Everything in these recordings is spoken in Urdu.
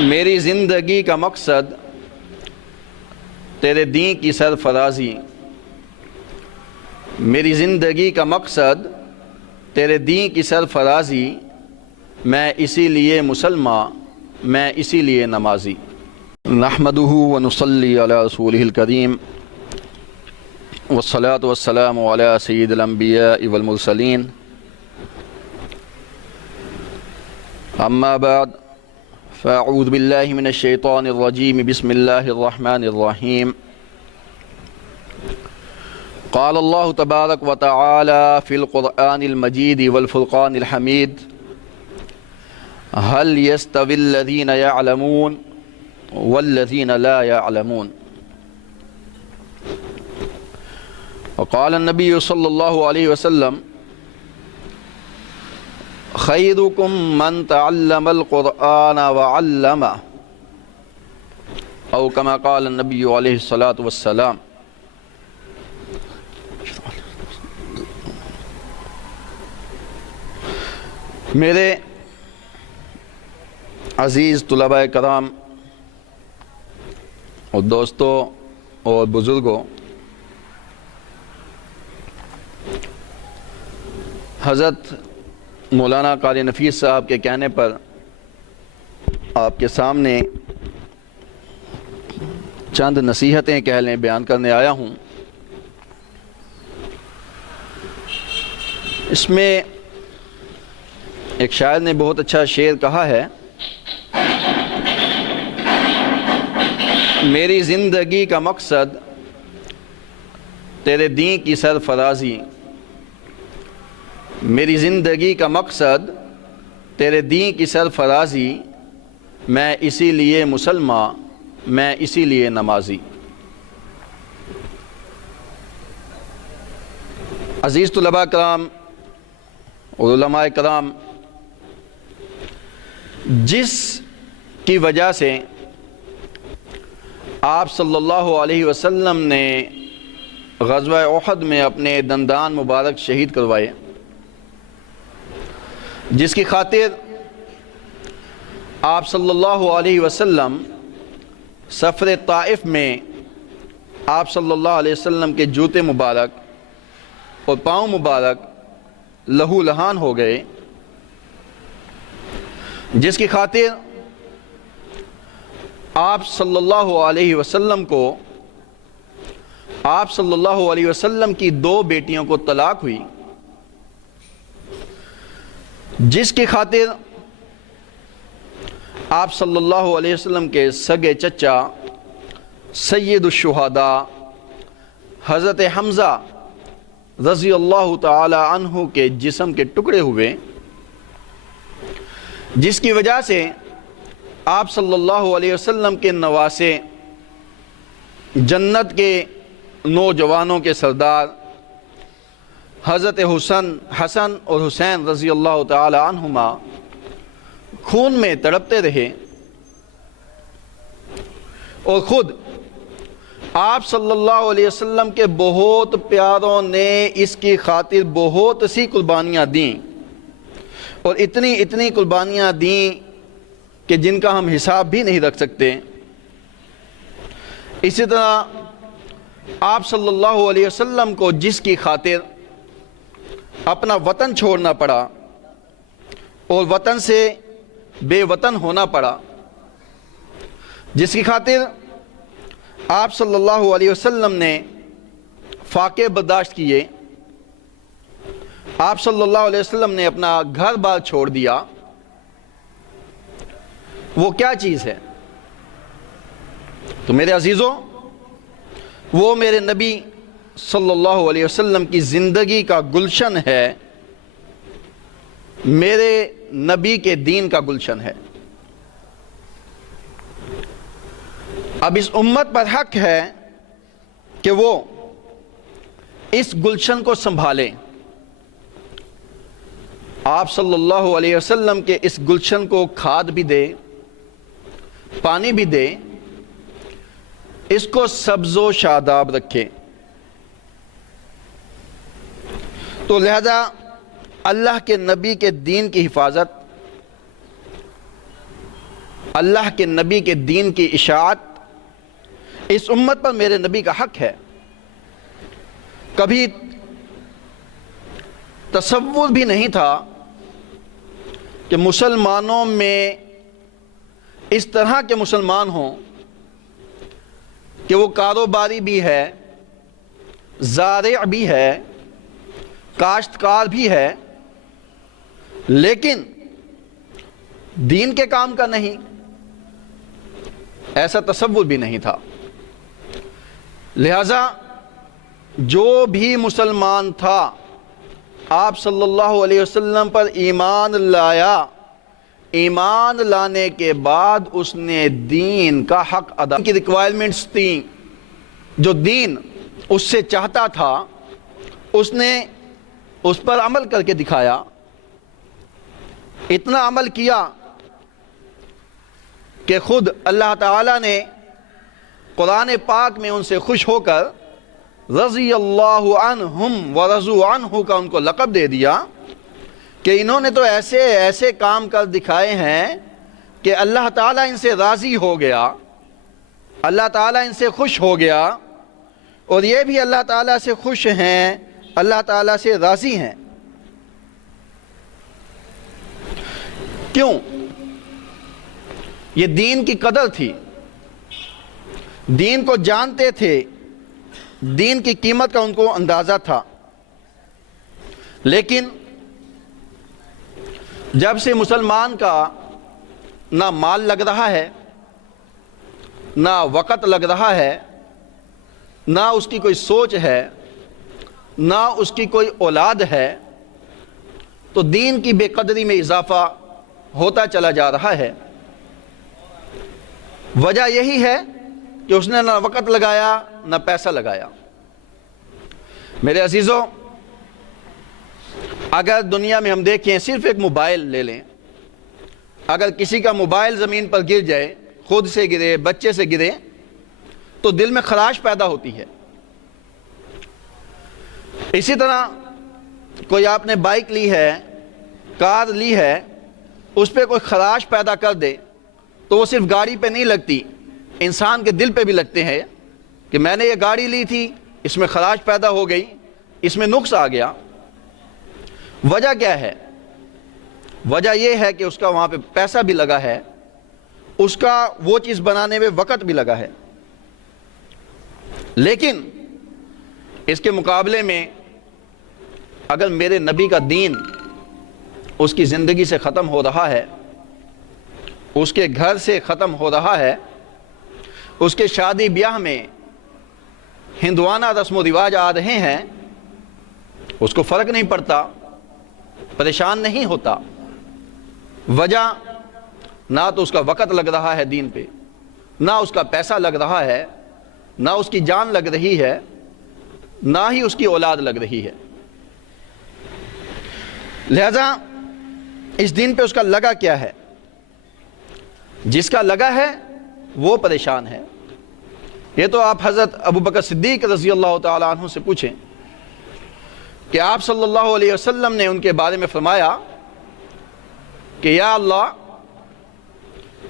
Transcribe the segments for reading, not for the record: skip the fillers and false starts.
میری زندگی کا مقصد تیرے دین کی سرفرازی، میری زندگی کا مقصد تیرے دین کی سرفرازی، میں اسی لیے مسلمان، میں اسی لیے نمازی۔ نحمدہ ونصلی علی رسولہ الکریم والصلاة والسلام علی سید الانبیاء والمرسلین، اما بعد فاعوذ باللہ من الشیطان الرجیم، بسم اللہ الرحمن الرحیم۔ قال اللہ تبارک و تعالی فی القرآن المجید والفرقان الحمید، هل يستوي الذین يعلمون والذین لا يعلمون۔ وقال النبی صلی اللہ علیہ وسلم، خیرکم من تعلم القرآن وعلمہ، او کما قال النبی علیہ الصلاۃ والسلام۔ میرے عزیز طلباء کرام اور دوستوں اور بزرگوں، حضرت مولانا قاری نفیس صاحب کے کہنے پر آپ کے سامنے چند نصیحتیں کہہ لیں بیان کرنے آیا ہوں۔ اس میں ایک شاعر نے بہت اچھا شعر کہا ہے، میری زندگی کا مقصد تیرے دین کی سرفرازی، میری زندگی کا مقصد تیرے دین کی سرفرازی، میں اسی لیے مسلمان، میں اسی لیے نمازی۔ عزیز طلباء کرام اور علماء کرام، جس کی وجہ سے آپ صلی اللہ علیہ وسلم نے غزوہ احد میں اپنے دندان مبارک شہید کروائے، جس کی خاطر آپ صلی اللہ علیہ وسلم سفر طائف میں آپ صلی اللہ علیہ وسلم کے جوتے مبارک اور پاؤں مبارک لہو لہان ہو گئے، جس کی خاطر آپ صلی اللہ علیہ وسلم کو، آپ صلی اللہ علیہ وسلم کی 2 بیٹیوں کو طلاق ہوئی، جس کی خاطر آپ صلی اللہ علیہ وسلم کے سگے چچا سید الشہداء حضرت حمزہ رضی اللہ تعالی عنہ کے جسم کے ٹکڑے ہوئے، جس کی وجہ سے آپ صلی اللہ علیہ وسلم کے نواسے، جنت کے نوجوانوں کے سردار حضرت حسن اور حسین رضی اللہ تعالی عنہما خون میں تڑپتے رہے، اور خود آپ صلی اللہ علیہ وسلم کے بہت پیاروں نے اس کی خاطر بہت سی قربانیاں دیں، اور اتنی قربانیاں دیں کہ جن کا ہم حساب بھی نہیں رکھ سکتے۔ اسی طرح آپ صلی اللہ علیہ وسلم کو جس کی خاطر اپنا وطن چھوڑنا پڑا اور وطن سے بے وطن ہونا پڑا، جس کی خاطر آپ صلی اللہ علیہ وسلم نے فاقے برداشت کیے، آپ صلی اللہ علیہ وسلم نے اپنا گھر بار چھوڑ دیا، وہ کیا چیز ہے؟ تو میرے عزیزوں، وہ میرے نبی صلی اللہ علیہ وسلم کی زندگی کا گلشن ہے، میرے نبی کے دین کا گلشن ہے۔ اب اس امت پر حق ہے کہ وہ اس گلشن کو سنبھالے، آپ صلی اللہ علیہ وسلم کے اس گلشن کو کھاد بھی دے، پانی بھی دے، اس کو سبز و شاداب رکھے۔ تو لہذا اللہ کے نبی کے دین کی حفاظت اللہ کے نبی کے دین کی اشاعت اس امت پر میرے نبی کا حق ہے۔ کبھی تصور بھی نہیں تھا کہ مسلمانوں میں اس طرح کے مسلمان ہوں کہ وہ کاروباری بھی ہے، زارع بھی ہے، کاشتکار بھی ہے، لیکن دین کے کام کا نہیں۔ ایسا تصور بھی نہیں تھا۔ لہذا جو بھی مسلمان تھا آپ صلی اللہ علیہ وسلم پر ایمان لایا، ایمان لانے کے بعد اس نے دین کا حق ادا کی ریکوائرمنٹس تھیں، جو دین اس سے چاہتا تھا اس نے اس پر عمل کر کے دکھایا۔ اتنا عمل کیا کہ خود اللہ تعالیٰ نے قرآن پاک میں ان سے خوش ہو کر رضی اللہ عنہم ورضوا عنہ کا ان کو لقب دے دیا کہ انہوں نے تو ایسے ایسے کام کر دکھائے ہیں کہ اللہ تعالیٰ ان سے راضی ہو گیا، اللہ تعالیٰ ان سے خوش ہو گیا، اور یہ بھی اللہ تعالیٰ سے خوش ہیں، اللہ تعالیٰ سے راضی ہیں۔ کیوں؟ یہ دین کی قدر تھی، دین کو جانتے تھے، دین کی قیمت کا ان کو اندازہ تھا۔ لیکن جب سے مسلمان کا نہ مال لگ رہا ہے، نہ وقت لگ رہا ہے، نہ اس کی کوئی سوچ ہے، نہ اس کی کوئی اولاد ہے، تو دین کی بے قدری میں اضافہ ہوتا چلا جا رہا ہے۔ وجہ یہی ہے کہ اس نے نہ وقت لگایا نہ پیسہ لگایا۔ میرے عزیزوں، اگر دنیا میں ہم دیکھیں، صرف ایک موبائل لے لیں، اگر کسی کا موبائل زمین پر گر جائے، خود سے گرے، بچے سے گرے، تو دل میں خراش پیدا ہوتی ہے۔ اسی طرح کوئی آپ نے بائک لی ہے، کار لی ہے، اس پہ کوئی خراش پیدا کر دے تو وہ صرف گاڑی پہ نہیں لگتی، انسان کے دل پہ بھی لگتے ہیں کہ میں نے یہ گاڑی لی تھی، اس میں خراش پیدا ہو گئی، اس میں نقص آ گیا۔ وجہ کیا ہے؟ وجہ یہ ہے کہ اس کا وہاں پہ پیسہ بھی لگا ہے، اس کا وہ چیز بنانے میں وقت بھی لگا ہے۔ لیکن اس کے مقابلے میں اگر میرے نبی کا دین اس کی زندگی سے ختم ہو رہا ہے، اس کے گھر سے ختم ہو رہا ہے، اس کے شادی بیاہ میں ہندوانہ رسم و رواج آ رہے ہیں، اس کو فرق نہیں پڑتا، پریشان نہیں ہوتا۔ وجہ نہ تو اس کا وقت لگ رہا ہے دین پہ، نہ اس کا پیسہ لگ رہا ہے، نہ اس کی جان لگ رہی ہے، نہ ہی اس کی اولاد لگ رہی ہے۔ لہذا اس دین پہ اس کا لگا کیا ہے؟ جس کا لگا ہے وہ پریشان ہے۔ یہ تو آپ حضرت ابو بکر صدیق رضی اللہ تعالیٰ عنہ سے پوچھیں کہ آپ صلی اللہ علیہ وسلم نے ان کے بارے میں فرمایا کہ یا اللہ،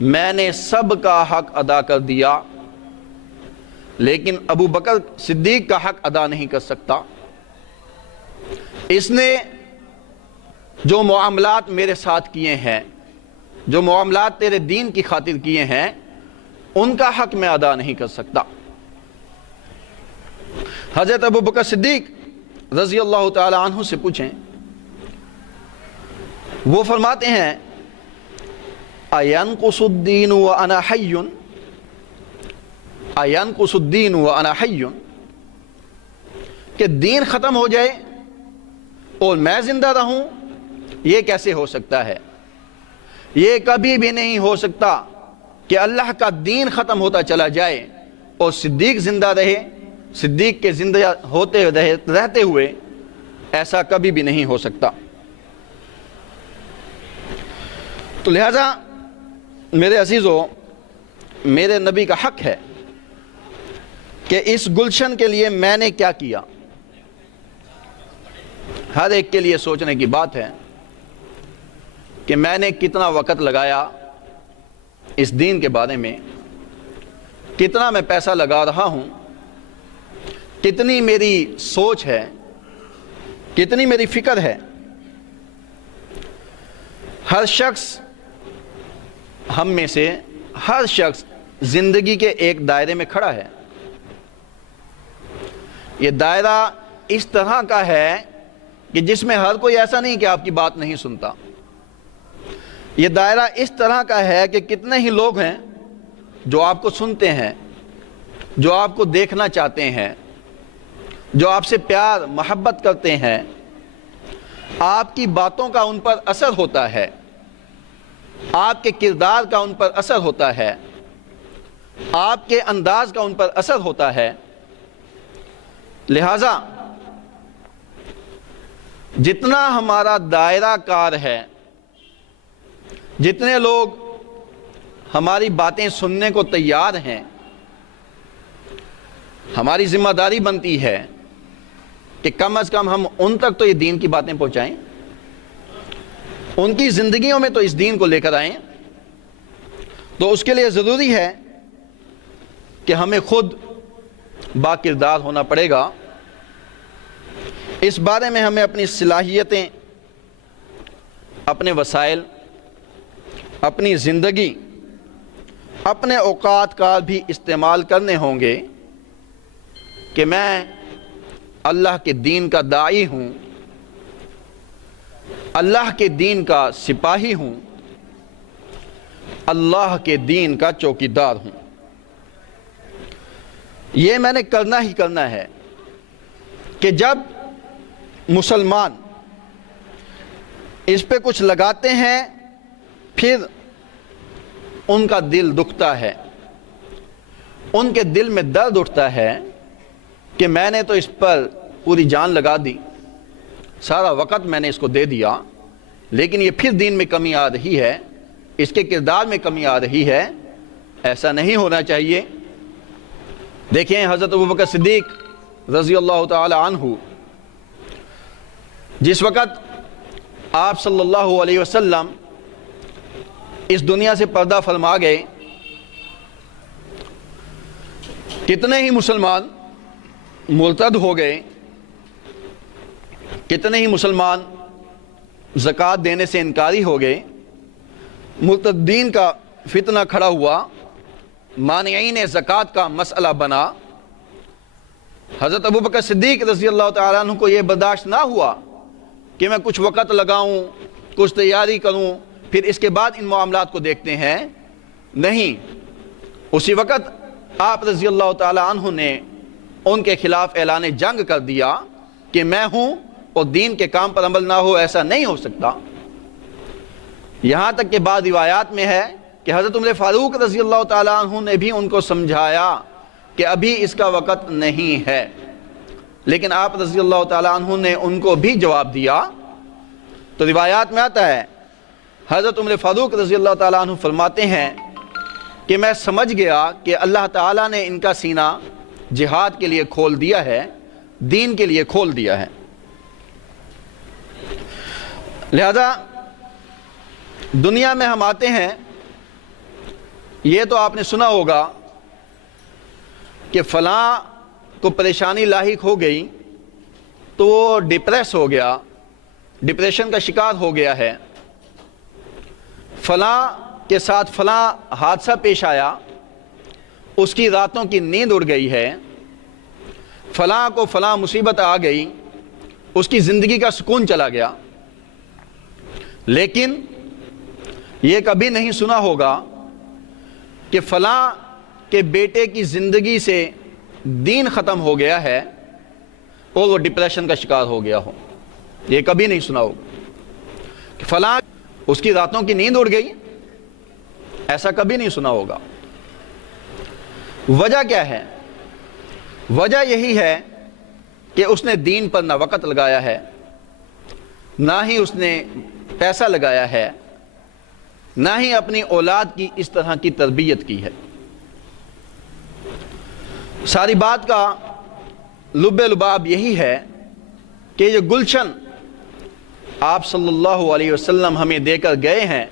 میں نے سب کا حق ادا کر دیا، لیکن ابو بکر صدیق کا حق ادا نہیں کر سکتا۔ اس نے جو معاملات میرے ساتھ کیے ہیں، جو معاملات تیرے دین کی خاطر کیے ہیں، ان کا حق میں ادا نہیں کر سکتا۔ حضرت ابو بکر صدیق رضی اللہ تعالی عنہ سے پوچھیں، وہ فرماتے ہیں اَيَنْقُصُ الدِّينُ وَأَنَا حَيٌّ اَيَنْقُصُ الدِّينُ وَأَنَا حَيٌّ، کہ دین ختم ہو جائے اور میں زندہ رہوں، یہ کیسے ہو سکتا ہے؟ یہ کبھی بھی نہیں ہو سکتا کہ اللہ کا دین ختم ہوتا چلا جائے اور صدیق زندہ رہے، صدیق کے زندہ ہوتے رہتے ہوئے ایسا کبھی بھی نہیں ہو سکتا۔ تو لہذا میرے عزیزو، میرے نبی کا حق ہے کہ اس گلشن کے لیے میں نے کیا کیا۔ ہر ایک کے لیے سوچنے کی بات ہے کہ میں نے کتنا وقت لگایا، اس دین کے بارے میں، کتنا میں پیسہ لگا رہا ہوں، کتنی میری سوچ ہے، کتنی میری فکر ہے۔ ہر شخص، ہم میں سے ہر شخص زندگی کے ایک دائرے میں کھڑا ہے۔ یہ دائرہ اس طرح کا ہے کہ جس میں ہر کوئی ایسا نہیں کہ آپ کی بات نہیں سنتا۔ یہ دائرہ اس طرح کا ہے کہ کتنے ہی لوگ ہیں جو آپ کو سنتے ہیں، جو آپ کو دیکھنا چاہتے ہیں، جو آپ سے پیار محبت کرتے ہیں، آپ کی باتوں کا ان پر اثر ہوتا ہے، آپ کے کردار کا ان پر اثر ہوتا ہے، آپ کے انداز کا ان پر اثر ہوتا ہے۔ لہذا جتنا ہمارا دائرہ کار ہے، جتنے لوگ ہماری باتیں سننے کو تیار ہیں، ہماری ذمہ داری بنتی ہے کہ کم از کم ہم ان تک تو یہ دین کی باتیں پہنچائیں، ان کی زندگیوں میں تو اس دین کو لے کر آئیں۔ تو اس کے لیے ضروری ہے کہ ہمیں خود با کردار ہونا پڑے گا۔ اس بارے میں ہمیں اپنی صلاحیتیں، اپنے وسائل، اپنی زندگی، اپنے اوقات کا بھی استعمال کرنے ہوں گے کہ میں اللہ کے دین کا داعی ہوں، اللہ کے دین کا سپاہی ہوں، اللہ کے دین کا چوکیدار ہوں۔ یہ میں نے کرنا ہی کرنا ہے کہ جب مسلمان اس پہ کچھ لگاتے ہیں پھر ان کا دل دکھتا ہے، ان کے دل میں درد اٹھتا ہے کہ میں نے تو اس پر پوری جان لگا دی، سارا وقت میں نے اس کو دے دیا، لیکن یہ پھر دین میں کمی آ رہی ہے، اس کے کردار میں کمی آ رہی ہے۔ ایسا نہیں ہونا چاہیے۔ دیکھیں حضرت ابوبکر صدیق رضی اللہ تعالی عنہ، جس وقت آپ صلی اللہ علیہ وسلم اس دنیا سے پردہ فرما گئے، کتنے ہی مسلمان مرتد ہو گئے، کتنے ہی مسلمان زکوٰۃ دینے سے انکاری ہو گئے، مرتدین کا فتنہ کھڑا ہوا، مانعین زکوٰۃ کا مسئلہ بنا۔ حضرت ابوبکر صدیق رضی اللہ تعالیٰ عنہ کو یہ برداشت نہ ہوا کہ میں کچھ وقت لگاؤں، کچھ تیاری کروں، پھر اس کے بعد ان معاملات کو دیکھتے ہیں۔ نہیں، اسی وقت آپ رضی اللہ تعالیٰ عنہ نے ان کے خلاف اعلان جنگ کر دیا کہ میں ہوں اور دین کے کام پر عمل نہ ہو، ایسا نہیں ہو سکتا۔ یہاں تک کہ بعض روایات میں ہے کہ حضرت عمر فاروق رضی اللہ تعالیٰ عنہ نے بھی ان کو سمجھایا کہ ابھی اس کا وقت نہیں ہے، لیکن آپ رضی اللہ تعالیٰ عنہ نے ان کو بھی جواب دیا۔ تو روایات میں آتا ہے حضرت عمر فاروق رضی اللہ تعالیٰ عنہ فرماتے ہیں کہ میں سمجھ گیا کہ اللہ تعالیٰ نے ان کا سینہ جہاد کے لیے کھول دیا ہے، دین کے لیے کھول دیا ہے۔ لہذا دنیا میں ہم آتے ہیں، یہ تو آپ نے سنا ہوگا کہ فلاں کو پریشانی لاحق ہو گئی تو وہ ڈپریس ہو گیا، ڈپریشن کا شکار ہو گیا ہے، فلاں کے ساتھ فلاں حادثہ پیش آیا، اس کی راتوں کی نیند اڑ گئی ہے، فلاں کو فلاں مصیبت آ گئی، اس کی زندگی کا سکون چلا گیا۔ لیکن یہ کبھی نہیں سنا ہوگا کہ فلاں کے بیٹے کی زندگی سے دین ختم ہو گیا ہے اور وہ ڈپریشن کا شکار ہو گیا ہو۔ یہ کبھی نہیں سنا ہوگا کہ فلاں اس کی راتوں کی نیند اڑ گئی، ایسا کبھی نہیں سنا ہوگا۔ وجہ کیا ہے؟ وجہ یہی ہے کہ اس نے دین پر نہ وقت لگایا ہے، نہ ہی اس نے پیسہ لگایا ہے، نہ ہی اپنی اولاد کی اس طرح کی تربیت کی ہے۔ ساری بات کا لب لباب یہی ہے کہ یہ گلشن آپ صلی اللہ علیہ وسلم ہمیں دے کر گئے ہیں،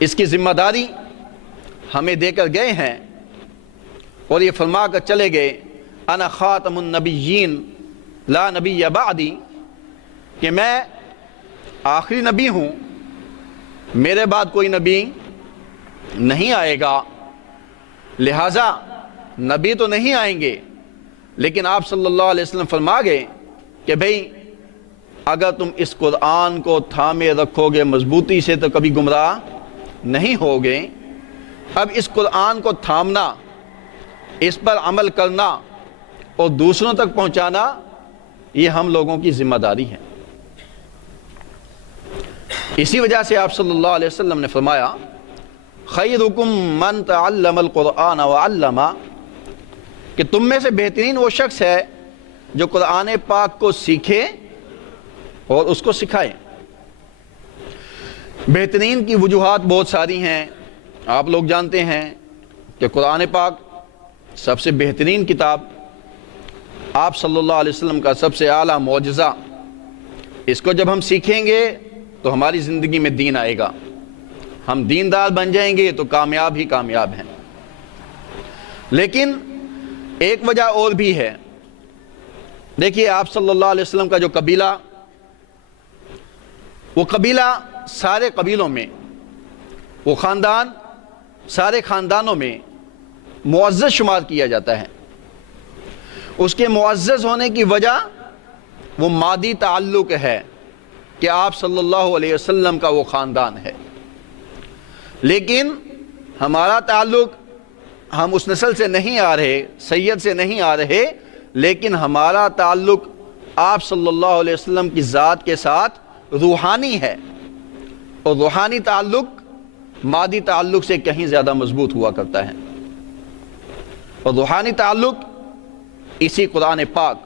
اس کی ذمہ داری ہمیں دے کر گئے ہیں اور یہ فرما کر چلے گئے انا خاتم النبیین لا نبی بعدی، کہ میں آخری نبی ہوں، میرے بعد کوئی نبی نہیں آئے گا، لہٰذا نبی تو نہیں آئیں گے، لیکن آپ صلی اللہ علیہ وسلم فرما گئے کہ بھئی اگر تم اس قرآن کو تھامے رکھو گے مضبوطی سے تو کبھی گمراہ نہیں ہوگے۔ اب اس قرآن کو تھامنا، اس پر عمل کرنا اور دوسروں تک پہنچانا، یہ ہم لوگوں کی ذمہ داری ہے۔ اسی وجہ سے آپ صلی اللہ علیہ وسلم نے فرمایا خیرکم من تعلم القرآن وعلمہ، کہ تم میں سے بہترین وہ شخص ہے جو قرآن پاک کو سیکھے اور اس کو سکھائے۔ بہترین کی وجوہات بہت ساری ہیں، آپ لوگ جانتے ہیں کہ قرآن پاک سب سے بہترین کتاب، آپ صلی اللہ علیہ وسلم کا سب سے اعلیٰ معجزہ، اس کو جب ہم سیکھیں گے تو ہماری زندگی میں دین آئے گا، ہم دیندار بن جائیں گے تو کامیاب ہی کامیاب ہیں۔ لیکن ایک وجہ اور بھی ہے، دیکھیے آپ صلی اللہ علیہ وسلم کا جو قبیلہ، وہ قبیلہ سارے قبیلوں میں، وہ خاندان سارے خاندانوں میں معزز شمار کیا جاتا ہے۔ اس کے معزز ہونے کی وجہ وہ مادی تعلق ہے کہ آپ صلی اللہ علیہ وسلم کا وہ خاندان ہے، لیکن ہمارا تعلق، ہم اس نسل سے نہیں آ رہے، سید سے نہیں آ رہے، لیکن ہمارا تعلق آپ صلی اللہ علیہ وسلم کی ذات کے ساتھ روحانی ہے، اور روحانی تعلق مادی تعلق سے کہیں زیادہ مضبوط ہوا کرتا ہے، اور روحانی تعلق اسی قرآن پاک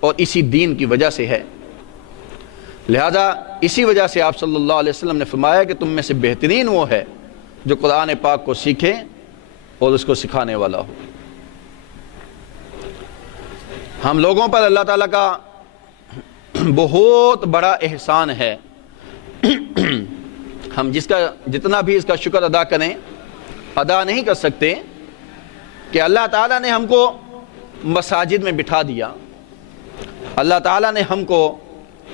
اور اسی دین کی وجہ سے ہے۔ لہذا اسی وجہ سے آپ صلی اللہ علیہ وسلم نے فرمایا کہ تم میں سے بہترین وہ ہے جو قرآن پاک کو سیکھے اور اس کو سکھانے والا ہو۔ ہم لوگوں پر اللہ تعالیٰ کا بہت بڑا احسان ہے، ہم جتنا بھی اس کا شکر ادا کریں ادا نہیں کر سکتے، کہ اللہ تعالیٰ نے ہم کو مساجد میں بٹھا دیا، اللہ تعالیٰ نے ہم کو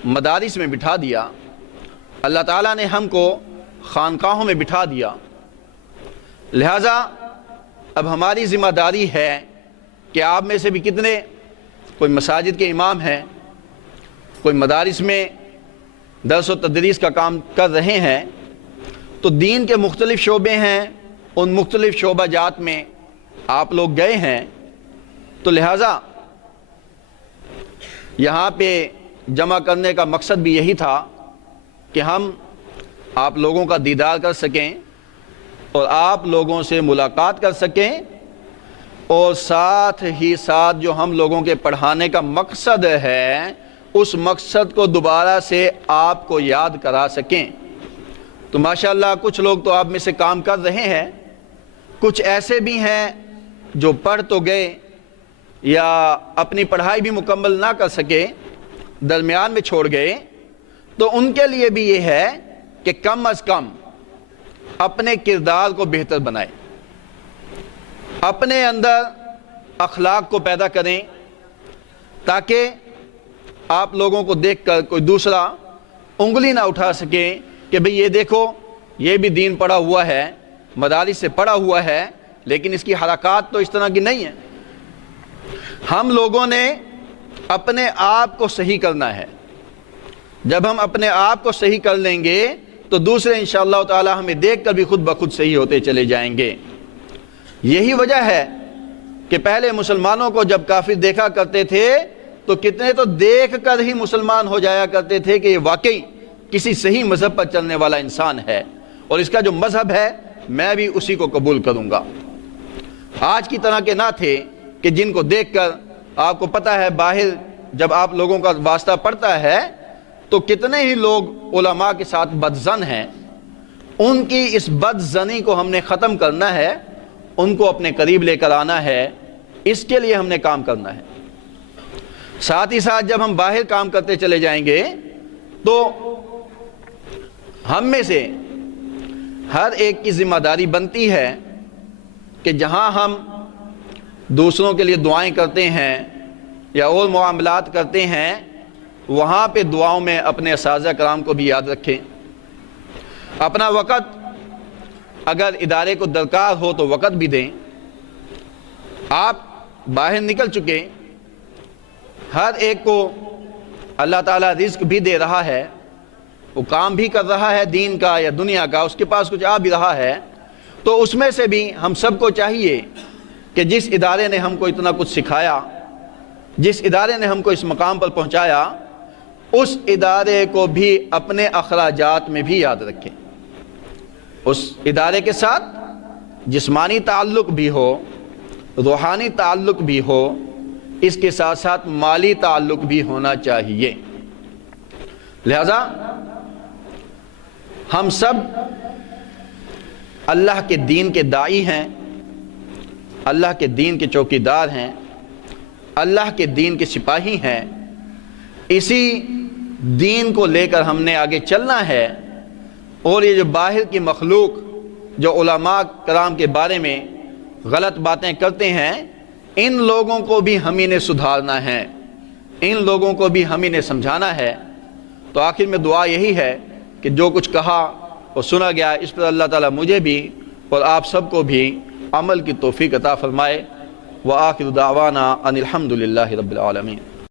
مدارس میں بٹھا دیا، اللہ تعالیٰ نے ہم کو خانقاہوں میں بٹھا دیا۔ لہٰذا اب ہماری ذمہ داری ہے کہ آپ میں سے بھی کتنے کوئی مساجد کے امام ہیں، کوئی مدارس میں درس و تدریس کا کام کر رہے ہیں، تو دین کے مختلف شعبے ہیں، ان مختلف شعبہ جات میں آپ لوگ گئے ہیں، تو لہٰذا یہاں پہ جمع کرنے کا مقصد بھی یہی تھا کہ ہم آپ لوگوں کا دیدار کر سکیں اور آپ لوگوں سے ملاقات کر سکیں، اور ساتھ ہی ساتھ جو ہم لوگوں کے پڑھانے کا مقصد ہے اس مقصد کو دوبارہ سے آپ کو یاد کرا سکیں۔ تو ماشاءاللہ کچھ لوگ تو آپ میں سے کام کر رہے ہیں، کچھ ایسے بھی ہیں جو پڑھ تو گئے یا اپنی پڑھائی بھی مکمل نہ کر سکے، درمیان میں چھوڑ گئے، تو ان کے لیے بھی یہ ہے کہ کم از کم اپنے کردار کو بہتر بنائیں، اپنے اندر اخلاق کو پیدا کریں، تاکہ آپ لوگوں کو دیکھ کر کوئی دوسرا انگلی نہ اٹھا سکے کہ بھئی یہ دیکھو یہ بھی دین پڑھا ہوا ہے، مدارس سے پڑھا ہوا ہے، لیکن اس کی حرکات تو اس طرح کی نہیں ہے۔ ہم لوگوں نے اپنے آپ کو صحیح کرنا ہے، جب ہم اپنے آپ کو صحیح کر لیں گے تو دوسرے انشاءاللہ تعالی ہمیں دیکھ کر بھی خود بخود صحیح ہوتے چلے جائیں گے۔ یہی وجہ ہے کہ پہلے مسلمانوں کو جب کافر دیکھا کرتے تھے تو کتنے تو دیکھ کر ہی مسلمان ہو جایا کرتے تھے کہ یہ واقعی کسی صحیح مذہب پر چلنے والا انسان ہے، اور اس کا جو مذہب ہے میں بھی اسی کو قبول کروں گا۔ آج کی طرح کے نہ تھے کہ جن کو دیکھ کر آپ کو پتہ ہے باہر جب آپ لوگوں کا واسطہ پڑتا ہے تو کتنے ہی لوگ علماء کے ساتھ بدظن ہیں، ان کی اس بدظنی کو ہم نے ختم کرنا ہے، ان کو اپنے قریب لے کر آنا ہے، اس کے لیے ہم نے کام کرنا ہے۔ ساتھ ہی ساتھ جب ہم باہر کام کرتے چلے جائیں گے تو ہم میں سے ہر ایک کی ذمہ داری بنتی ہے کہ جہاں ہم دوسروں کے لیے دعائیں کرتے ہیں یا اور معاملات کرتے ہیں وہاں پہ دعاؤں میں اپنے اساتذہ کرام کو بھی یاد رکھیں. اپنا وقت اگر ادارے کو درکار ہو تو وقت بھی دیں. آپ باہر نکل چکے، ہر ایک کو اللہ تعالیٰ رزق بھی دے رہا ہے، وہ کام بھی کر رہا ہے دین کا یا دنیا کا، اس کے پاس کچھ آ بھی رہا ہے، تو اس میں سے بھی ہم سب کو چاہیے کہ جس ادارے نے ہم کو اتنا کچھ سکھایا، جس ادارے نے ہم کو اس مقام پر پہنچایا، اس ادارے کو بھی اپنے اخراجات میں بھی یاد رکھیں. اس ادارے کے ساتھ جسمانی تعلق بھی ہو، روحانی تعلق بھی ہو، اس کے ساتھ ساتھ مالی تعلق بھی ہونا چاہیے. لہذا ہم سب اللہ کے دین کے داعی ہیں، اللہ کے دین کے چوکیدار ہیں، اللہ کے دین کے سپاہی ہیں. اسی دین کو لے کر ہم نے آگے چلنا ہے. اور یہ جو باہر کی مخلوق جو علماء کرام کے بارے میں غلط باتیں کرتے ہیں، ان لوگوں کو بھی ہم ہی نے سدھارنا ہے، ان لوگوں کو بھی ہم ہی نے سمجھانا ہے. تو آخر میں دعا یہی ہے کہ جو کچھ کہا اور سنا گیا اس پر اللہ تعالیٰ مجھے بھی اور آپ سب کو بھی عمل کی توفیق عطا فرمائے. وآخر دعوانا ان الحمد للہ رب العالمین.